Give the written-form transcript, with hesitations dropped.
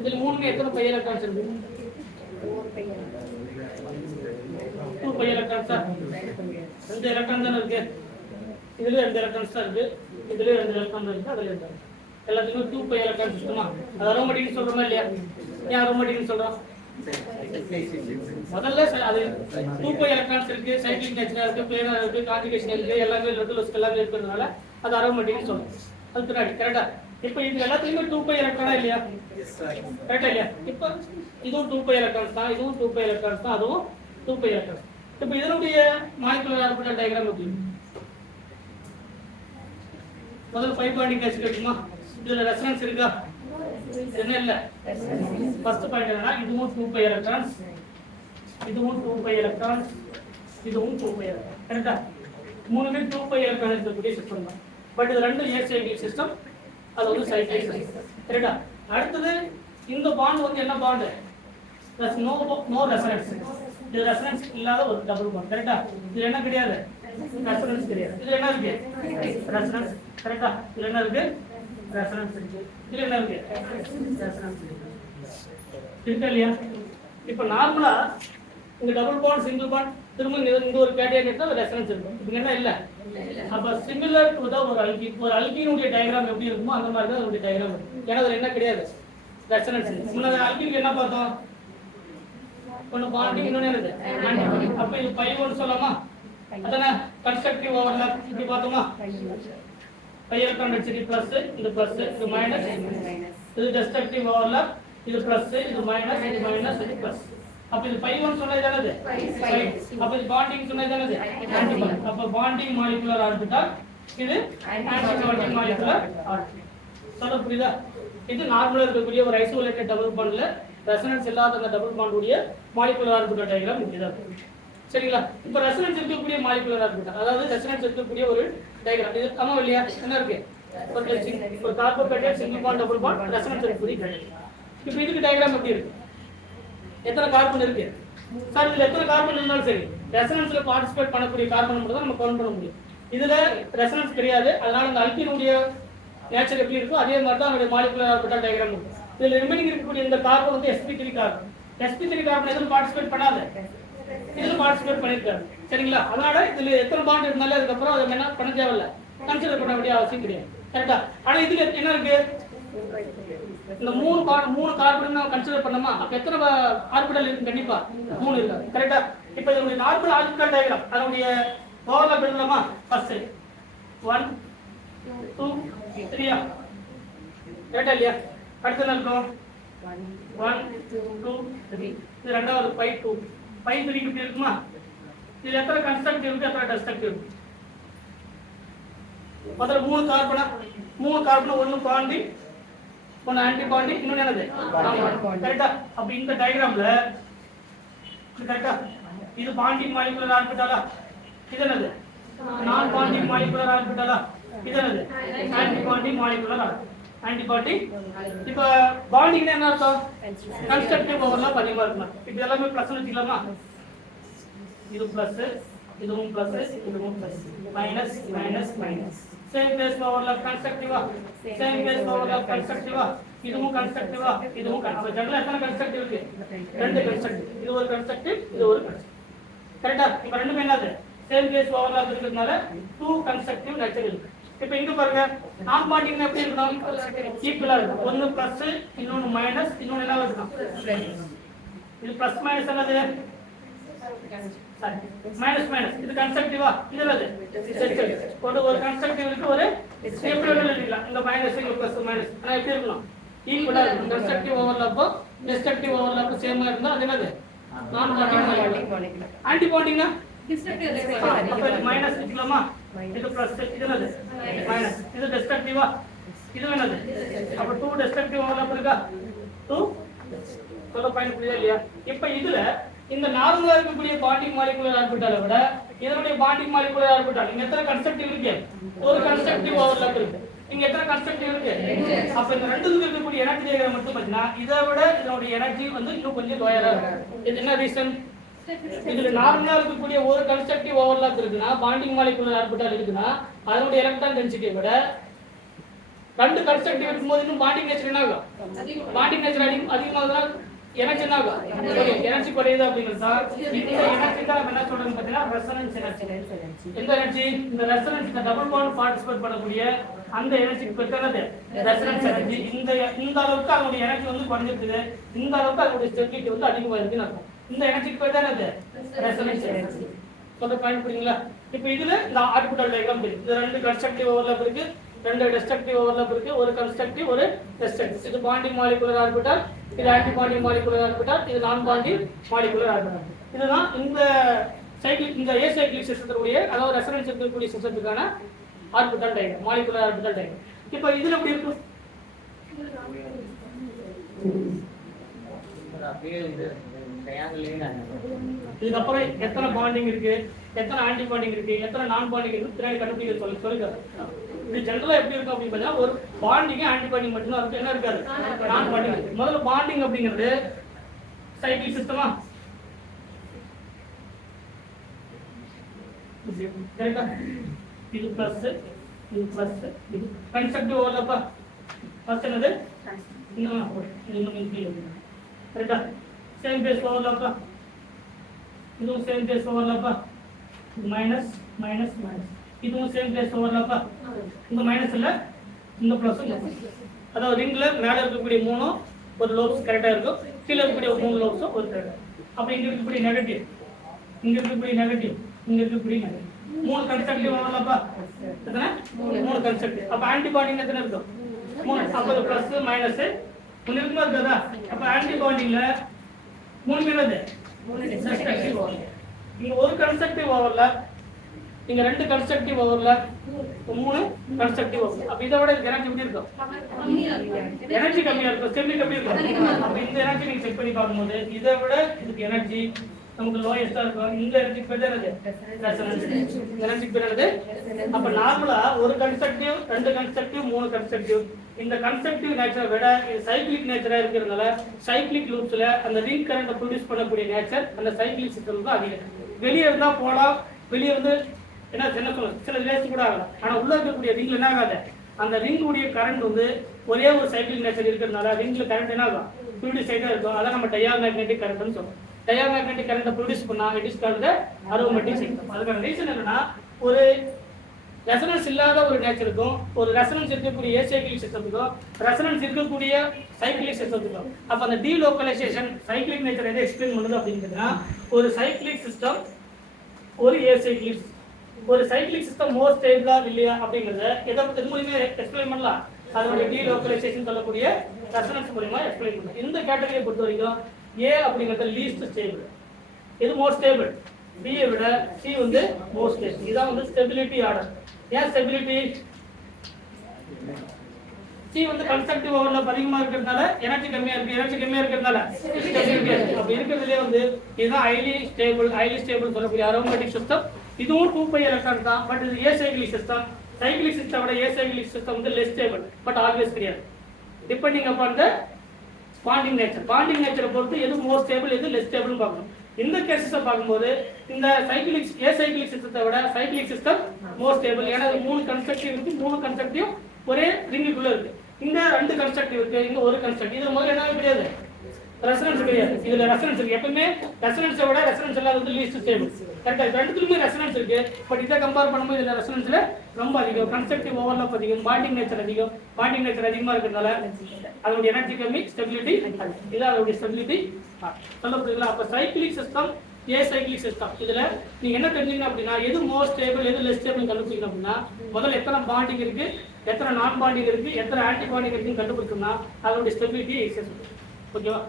இதில் மூணுமே எத்தனை பை எலக்ட்ரான்ஸ் இருக்கு? 2 பை எலக்ட்ரான்ஸ் தான். 2 எலக்ட்ரான் தானே இருக்கு. இதுல 2 எலக்ட்ரான்ஸ் தான் இருக்கு. இதுல 2 எலக்ட்ரான் இருக்கு. அதுல இருக்கு எல்லாத்துக்கும் 2 பை எலக்ட்ரான்ஸ் இருக்குமா? அது அரோமேட்டிக்னு சொல்றோமா இல்லையா? ஏன் அரோமேட்டிக்னு சொல்றோம்? முதல்ல அது 2 பை எலக்ட்ரான்ஸ் இருக்கு, சைக்ளிக் நேச்சரா இருக்கு, பிளேனா இருக்கு, கான்ஜுகேஷன் இருக்கு, எல்லாமே ரெட்டிலோஸ் எல்லாமே இருக்கிறதுனால அது அரோமேட்டிக்னு சொல்றோம். அது பின்னாடி கரெக்டா? இப்போ இது எல்லாத்துலயுமே 2 பை எலக்ட்ரானா இல்லையா? கரெக்டா இல்லையா? இப்போ இதுவும் 2 பை எலக்ட்ரான்ஸ் தான், இதுவும் 2 பை எலக்ட்ரான்ஸ் தான், அதுவும் 2 பை எலக்ட்ரான்ஸ். இப்போ இதனுடைய மாலிகுலர் ஆர்பிட்டல் டயகிராம் எப்படி? முதல்ல 5 பாண்டிங் ஆசிட் இருக்குமா? இதுல ரெசனன்ஸ் இருக்கா? என்ன இல்ல. ஃபர்ஸ்ட் பாயிண்ட் என்னன்னா இதுவும் 2 பை எலக்ட்ரான்ஸ், இதுவும் 2 பை எலக்ட்ரான்ஸ், இதுவும் 2 பை எலக்ட்ரான். கரெக்டா? மூணுமே 2 பை எலக்ட்ரான் இருக்கக்கூடிய சிஸ்டம் தான். பட் இது ரெண்டும் ஏசைக்ளிக் சிஸ்டம், அது வந்து சைக்ளிக் சிஸ்டம். கரெக்டா? அடுத்தது இந்த பாண்ட் வந்து என்ன பாண்ட்? Plus no resonance. இது ரெசனன்ஸ் இல்லாத ஒரு டபுள் பாண்ட். கரெக்டா? இது என்ன கிடையாது? ரெசனன்ஸ் கிடையாது. இது என்ன இருக்கு? ரெசனன்ஸ். கரெக்டா? இது என்ன இருக்கு? ரெசனன்ஸ் இருக்கு. இது என்ன இருக்கு? ரெசனன்ஸ் இருக்கு. இருக்கா இல்லையா? இப்போ நார்மலா இந்த டபுள் பாண்ட் சிங்கிள் பாண்ட் திரும்ப இந்த ஒரு கேட்டகரி எடுத்தா ரெசனன்ஸ் இருக்கும். இது என்ன இல்ல. அப்ப சிமிலர் டு தி ஒரு அல்கீன். ஒரு அல்கீனுடைய டயகிராம் எப்படி இருக்குமோ அந்த மாதிரி தான் அதோட டயகிராம் இருக்கும். ஏன்னா அது என்ன கிடையாது? ரெசனன்ஸ். முன்ன அல்கீனுக்கு என்ன பார்த்தோம்? ஒன்னு பாண்டிங் இன்னொன்னு என்னது? ஆன்டி. அப்ப இது பை ஒன்னு சொல்லலாமா? அதானே கன்ஸ்ட்ரக்டிவ் ஓவர்லாப் இப்படி பார்த்தோமா? பை எலக்ட்ரான் டென்சிட்டி பிளஸ், இது பிளஸ், இது மைனஸ், இது டெஸ்ட்ரக்டிவ் ஓவர்லாப், இது பிளஸ், இது மைனஸ், இது மைனஸ், இது பிளஸ். அப்ப இது பை 1 சொன்னா என்னது? பை. அப்ப இது பாண்டிங் சொன்னா என்னது? Anti bond. அப்ப பாண்டிங் மாலிகுலர் ஆர்பிட்டால், இது ஆன்டி பாண்டிங் மாலிகுலர் ஆர்பிட்டால். சொல்ல புரியுதா? இது நார்மலா இருக்கக்கூடிய ஒரு ஐசோலேட்டட் டபுள் பாண்ட்ல ரெசனன்ஸ் இல்லாத அந்த டபுள் பாண்ட் உடைய மாலிகுலர் ஆர்பிட்டால் டயகிராம் இதுதான். சரிங்களா? இப்போ ரெசனன்ஸ் இருக்கக்கூடிய மாலிகுலர் ஆர்பிட்டால், அதாவது ரெசனன்ஸ் இருக்கக்கூடிய ஒரு டயகிராம் இது ஆமா இல்லையா? என்ன இருக்கு? ஒரு கார்போகேட்டைல் single bond double bond resonance இருக்கக்கூடிய டயகிராம். இப்போ இதுக்கு டயகிராம் எப்படி இருக்கு? எத்தனை கார்பன் இருக்கு? சார் இதுல எத்தனை கார்பன் இருந்தாலும் சரி ரெசனன்ஸ்ல பார்ட்டிசிபேட் பண்ணக்கூடிய கார்பன் மட்டும் தான் நம்ம கவுண்ட் பண்ண முடியும். இதுல ரெசனன்ஸ் கிடையாது. அதனால இந்த அல்கீனுடைய நேச்சர் எப்படி இருக்கோ அதே மாதிரி தான் அதோட மாலிகுலர் ஆர்பிட்டால் டயகிராம் இருக்கும். இதுல ரிமைனிங் இருக்கக்கூடிய இந்த கார்பன் வந்து sp3 கார்பன். sp3 கார்பன் எதுவும் பார்ட்டிசிபேட் பண்ணாத, இதுல பார்ட்டிசிபேட் பண்ணிருக்காரு. சரிங்களா? அதனால இதுல எத்தனை பாண்ட் இருந்தாலும் அதுக்கப்புறம் அதை என்ன பண்ண தேவையில்ல, கன்சிடர் பண்ண வேண்டிய அவசியம் கிடையாது. கரெக்டா? ஆனா இதுல என்ன இருக்கு? இந்த மூணு கார்பன் நம்ம கன்சிடர் பண்ணோமா? அப்ப எத்தனை ஆர்பிட்டல் இருக்கு? கண்டிப்பா 3 இருக்கு. கரெக்டா? இப்போ இதோட நார்மல் ஆர்பிட்டல் டயகிராம் அதோட ஓவர்லாப் எழுதலாமா? ஃபர்ஸ்ட் 1 2 3 கரெக்டா இல்லையா? அடுத்து என்ன இருக்கும்? 1 2 3. இது ரெண்டாவது பை 2. பை 3 இப்படி இருக்குமா? இதுல எத்தனை கன்ஸ்ட்ரக்டிவ் இருக்கு, எத்தனை டெஸ்ட்ரக்டிவ் இருக்கு? முதல்ல 3 கார்பன் ஒன்னு பாண்டிங், ஒன்னு ஆன்டி பாண்டிங், இன்னொன்னு என்னது? கரெக்டா? அப்ப இந்த டயகிராம்ல கரெக்டா இது பாண்டிங் மாலிகுலர் ஆர்பிட்டாலா? இது என்னது? நான் பாண்டிங் மாலிகுலர் ஆர்பிட்டாலா? இது என்னது? Anti bonding molecular orbital. Anti bonding. இப்ப பாண்டிங்னா என்ன அர்த்தம்? கன்ஸ்ட்ரக்டிவ் ஓவர்லாப் அதிகமா இருக்குமா? இது எல்லாமே பிளஸ் வச்சுக்கலாமா? இது பிளஸ், இதுவும் பிளஸ், இதுவும் plus, minus minus minus. Same phase overlap கன்ஸ்ட்ரக்டிவா? சேம் பேஸ் ஓவர்லாப் கன்ஸ்ட்ரக்டிவா? இதுவும் கன்ஸ்ட்ரக்டிவா? இதுவும் கன்ஸ்ட்ரக்டிவ். ஜெனரலா எத்தனை கன்ஸ்ட்ரக்டிவ் இருக்கு? 2 கன்ஸ்ட்ரக்டிவ். இது ஒரு கன்ஸ்ட்ரக்டிவ், இது ஒரு கன்ஸ்ட்ரக்டிவ். கரெக்ட்டா? இப்ப ரெண்டுமே என்னது? சேம் பேஸ் ஓவர்லாப் இருக்கிறதுனால 2 கன்ஸ்ட்ரக்டிவ் நேச்சர் இருக்கு. இப்போ இங்க பாருங்க நான் பாண்டிங்னா எப்படி இருக்கணும்? ஈக்குவலா இருக்கும். ஒன்னு பிளஸ், இன்னொன்னு மைனஸ், இன்னொன்னு என்ன இருக்கணும்? இது பிளஸ் மைனஸ் என்னது? Minus minus. இது கன்ஸ்ட்ரக்டிவா? இது என்னது? ஒரு கன்ஸ்ட்ரக்டிவ் இருக்கு, ஒரு எப்படி எழுதிக்கலாம். இந்த மைனஸ் இங்க பிளஸ் மைனஸ். ஆனா எப்படி இருக்கணும்? ஈக்குவலா இருக்கணும். கன்ஸ்ட்ரக்டிவ் ஓவர்லாப் டெஸ்ட்ரக்டிவ் ஓவர்லாப் சேமா இருந்தா அது என்னது? நான் பாண்டிங். ஆன்டி பாண்டிங்னா மைனஸ் வச்சுக்கலாமா? இது பிளஸ், இது என்னது? மைனஸ். இது டெஸ்ட்ரக்டிவா? இது என்னது? அப்ப 2 டெஸ்ட்ரக்டிவ் ஓவர்லாப் இருக்கா? 2 சொல்ல பாயிண்ட் புரியுதா இல்லையா? இப்போ இதுல இந்த நார்மலா இருக்கக்கூடிய பாண்டிங் மாலிகுலர் ஆர்பிட்டாலை விட இதனுடைய பாண்டிங் மாலிகுலர் ஆர்பிட்டால் இங்க எத்தனை கன்ஸ்ட்ரக்டிவ் இருக்கு ஒரு கன்ஸ்ட்ரக்டிவ் ஓவர்லாப் இருக்கு இங்க எத்தனை கன்ஸ்ட்ரக்டிவ் இருக்கு அப்ப இந்த ரெண்டுத்துக்கு இருக்கக்கூடிய எனர்ஜி டயகிராம் மட்டும் பாத்தீங்கன்னா இதை விட இதனுடைய எனர்ஜி வந்து இன்னும் கொஞ்சம் லோயரா இருக்கும் இது என்ன ரீசன் இதுல நார்மலா இருக்கக்கூடிய ஒரு கன்ஸ்ட்ரக்டிவ் ஓவர்லாப் இருக்குன்னா பாண்டிங் மாலிகுலர் ஆர்பிட்டால் இருக்குன்னா அதனுடைய எலக்ட்ரான் டென்சிட்டியை விட ரெண்டு கன்ஸ்ட்ரக்டிவ் இருக்கும்போது இன்னும் பாண்டிங் நேச்சர் என்ன ஆகும் பாண்டிங் நேச்சர் அதிகமாக எனர்ஜி என்ன ஆகும் எனர்ஜி குறையுது அப்படிங்கிறதா இந்த எனர்ஜி தான் நம்ம என்ன சொல்றோம்னு பார்த்தீங்கன்னா ரெசனன்ஸ் எனர்ஜி எந்த எனர்ஜி இந்த ரெசனன்ஸ் இந்த டபுள் பாண்ட் பார்ட்டிசிபேட் பண்ணக்கூடிய அந்த எனர்ஜிக்கு பெற்றது ரெசனன்ஸ் எனர்ஜி இந்த அளவுக்கு அதனுடைய எனர்ஜி வந்து குறைஞ்சிருக்குது இந்த அளவுக்கு அதனுடைய ஸ்டெபிலிட்டி வந்து அதிகமாக இருக்குன்னு அர்த்தம் இந்த எனர்ஜிக்கு பேர் தான் அது ரெசனன்ஸ் எனர்ஜி சொல்ற பாயிண்ட் புரியுங்களா இப்போ இதுல இந்த ஆர்பிட்டல் டயகிராம் இருக்கு இது ரெண்டு கன்ஸ்ட்ரக்டிவ் ஓவர்லாப் இருக்கு ரெண்டு டெஸ்ட்ரக்டிவ் ஓவர்லாப் இருக்கு ஒரு கன்ஸ்ட்ரக்டிவ் ஒரு டெஸ்ட்ரக்டிவ் இது பாண்டிங் மாலிகுலர் ஆர்பிட்டால் இது ஆன்டி பாண்டிங் மாலிகுலர் ஆர்பிட்டால் இது நான் பாண்டிங் மாலிகுலர் ஆர்பிட்டால் இதுதான் இந்த சைக்கிள் இந்த ஏ சைக்கிளிக் சிஸ்டத்துடைய அதாவது ரெசனன்ஸ் இருக்கக்கூடிய சிஸ்டத்துக்கான orbital diagram molecular orbital diagram இப்போ இதுல எப்படி இருக்கும் இதுக்கப்புறம் எத்தனை பாண்டிங் இருக்கு எத்தனை ஆன்டி பாண்டிங் இருக்கு எத்தனை நான் பாண்டிங் இருக்கு பின்னாடி கண்டுபிடிக்க சொல்லுங்க இது ஜெனரலா எப்படி இருக்கும் அப்படின்னு பார்த்தா ஒரு பாண்டிங் ஆன்டி பாண்டிங் மட்டும் தான் என்ன இருக்காது நான் பாண்டிங் இருக்கு முதல்ல பாண்டிங் அப்படிங்கிறது சைக்கிள் சிஸ்டமா கரெக்டா இது பிளஸ் இது கன்ஸ்ட்ரக்டிவ் ஓவர்லாப்பா ஃபர்ஸ்ட் என்னது கரெக்டா சேம் பேஸ் ஓவர்லாப்பா இதுவும் சேம் பேஸ் ஓவர்லாப்பா மைனஸ் மைனஸ் மைனஸ் இதுவும் சேம் பேஸ் ஓவர்லாப்பா இந்த மைனஸ் இல்ல இந்த பிளஸ் அதாவது ரிங்ல மேல இருக்கக்கூடிய மூணு ஒரு லோப்ஸ் கரெக்டா இருக்கும் கீழே இருக்கக்கூடிய மூணு லோப்ஸும் ஒரு கரெக்டா அப்ப இங்க இருக்கக்கூடிய நெகட்டிவ் இங்க இருக்கக்கூடிய நெகட்டிவ் இங்க இருக்கக்கூடிய நெகட்டிவ் மூணு கன்ஸ்ட்ரக்டிவ் ஓவர்லாப்பா எத்தனை மூணு கன்ஸ்ட்ரக்டிவ் அப்ப ஆன்டி பாண்டிங் எத்தனை இருக்கும் மூணு அப்ப பிளஸ் மைனஸ் ஒன்னு இருக்குமா இருக்காதா அப்ப ஆன்டி பாண்டிங்ல மூணு என்னது இங்க ஒரு கன்ஸ்ட்ரக்டிவ் ஓவர்லாப் இங்க ரெண்டு கன்ஸ்ட்ரக்டிவ் ஓவர்லாப் மூணு கன்ஸ்ட்ரக்டிவ் ஓவர்லாப் அப்ப இதை விட எனர்ஜி எப்படி இருக்கும் எனர்ஜி கம்மியா இருக்கும் ஸ்டெபிலிட்டி எப்படி இருக்கும் அப்ப இந்த எனர்ஜி நீங்க செக் பண்ணி பார்க்கும்போது இதை விட இதுக்கு எனர்ஜி நமக்கு லோயஸ்டா இருக்கும் இந்த எனர்ஜி பேர் என்னது எனர்ஜி பேர் என்னது அப்ப நார்மலா ஒரு கன்ஸ்ட்ரக்டிவ் ரெண்டு கன்ஸ்ட்ரக்டிவ் மூணு கன்ஸ்ட்ரக்டிவ் இந்த கன்ஸ்ட்ரக்டிவ் நேச்சரை விட சைக்கிளிக் நேச்சரா இருக்கிறதுனால சைக்கிளிக் லூப்ஸ்ல அந்த ரிங் கரண்ட் ப்ரொடியூஸ் பண்ணக்கூடிய நேச்சர் அந்த சைக்கிளிக் சிஸ்டம் தான் அதிகம் வெளியே இருந்தா போலாம் வெளியே வந்து என்ன சில ரிலேஷன் கூட ஆகலாம் ஆனா உள்ள இருக்கக்கூடிய ரிங்ல என்ன ஆகாது அந்த ரிங் உடைய கரண்ட் வந்து ஒரே ஒரு சைக்கிளிக் நேச்சர் இருக்கிறதுனால ரிங்ல கரண்ட் என்ன ஆகும் ஃப்ளூயிட் சைடா இருக்கும் அதான் நம்ம டயாமேக்னெட்டிக் கரண்ட்னு சொல்றோம் டயாமேக்னெட்டிக் கரண்ட் ப்ரொடியூஸ் பண்ணா it is called aromatic system அதுக்கான ரீசன் என்னன்னா ஒரு ரெசனன்ஸ் இல்லாத ஒரு நேச்சருக்கும் ஒரு ரெசனன்ஸ் இருக்கக்கூடிய ஏ சைக்கிளிக் சிஸ்டத்துக்கும் ரெசனன்ஸ் இருக்கக்கூடிய சைக்கிளிக் சிஸ்டத்துக்கும் அப்ப அந்த டீலோக்கலைசேஷன் சைக்கிளிக் நேச்சர் எதை எக்ஸ்பிளைன் பண்ணுது அப்படின்னா ஒரு சைக்கிளிக் சிஸ்டம் ஒரு ஏ சைக்கிளிக் சிஸ்டம் ஒரு சைக்கிளிக் சிஸ்டம் மோர் ஸ்டேபிளா இல்லையா அப்படிங்கறத எது மூலமே எக்ஸ்பிளைன் பண்ணலாம் அதனுடைய டீலோக்கலைசேஷன் சொல்லக்கூடிய ரெசனன்ஸ் மூலமா எக்ஸ்பிளைன் பண்ணலாம் இந்த கேட்டகரியை பொறுத்த வரைக்கும் ஏ அப்படிங்கிறது லீஸ்ட் ஸ்டேபிள் இது மோர் ஸ்டேபிள் B விட C வந்து மோர் ஸ்டேபிள் இதான் வந்து ஸ்டெபிலிட்டி ஆர்டர் ஏன் ஸ்டெபிலிட்டி C வந்து கன்ஸ்ட்ரக்டிவ் ஓவர்லாப் அதிகமா இருக்கிறதுனால எனர்ஜி கம்மியா இருக்கிறதுனால அப்படி இருக்கிறதுலே வந்து இதுதான் ஹைலி ஸ்டேபிள் சொல்லக்கூடிய அரோமேட்டிக் சிஸ்டம் இதுவும் 2π எலக்ட்ரான் தான் பட் இது ஏ சைக்கிளிக் சிஸ்டம் விட ஏ சைக்கிளிக் சிஸ்டம் வந்து லெஸ் ஸ்டேபிள் பட் ஆல்வேஸ் கிடையாது டிபெண்டிங் அப்பான் த பாண்டிங் நேச்சரை பொறுத்து எது மோர் ஸ்டேபிள் எது லெஸ் ஸ்டேபிள்னு பார்க்கணும் இந்த கேசஸை பார்க்கும்போது இந்த ஏ சைக்கிளிக் சிஸ்டத்தை விட சைக்கிளிக் சிஸ்டம் மோர் ஸ்டேபிள் ஏன்னா மூணு கன்ஸ்ட்ரக்டிவ் இருக்கு மூணு கன்ஸ்ட்ரக்டிவ் ஒரே ரிங்குக்குள்ள இருக்கு இங்க ரெண்டு கன்ஸ்ட்ரக்டிவ் இருக்கு இங்க ஒரு கன்ஸ்ட்ரக்டிவ் இது முதல்ல என்ன கிடையாது ரெசனன்ஸ் கிடையாது இதுல ரெசனன்ஸ் இருக்கு எப்பவுமே ரெசனன்ஸை விட ரெசனன்ஸ் எல்லாம் வந்து லீஸ்ட் ஸ்டேபிள் கரெக்டா ரெண்டுத்துலயுமே ரெசனன்ஸ் இருக்கு பட் இதை கம்பேர் பண்ணும்போது இதுல ரெசனன்ஸ்ல ரொம்ப அதிகம் கன்ஸ்ட்ரக்டிவ் ஓவர்லாப் அதிகம் பாண்டிங் நேச்சர் அதிகமா இருக்கிறதுனால அதோட எனர்ஜி கம்மி ஸ்டெபிலிட்டி இது அதோட ஸ்டெபிலிட்டி சொல்ல புரியுங்களா அப்ப cyclic system A cyclic system இதுல நீங்க என்ன தெரிஞ்சுக்கணும் அப்படின்னா எது மோர் ஸ்டேபிள் எது லெஸ் ஸ்டேபிள் கண்டுபிடிக்கணும் அப்படின்னா முதல்ல எத்தனை பாண்டிங் இருக்கு எத்தனை நான் பாண்டிங் இருக்கு எத்தனை ஆன்டி பாண்டிங் இருக்குன்னு கண்டுபிடிச்சோம்னா அதோட ஸ்டெபிலிட்டி ஓகேவா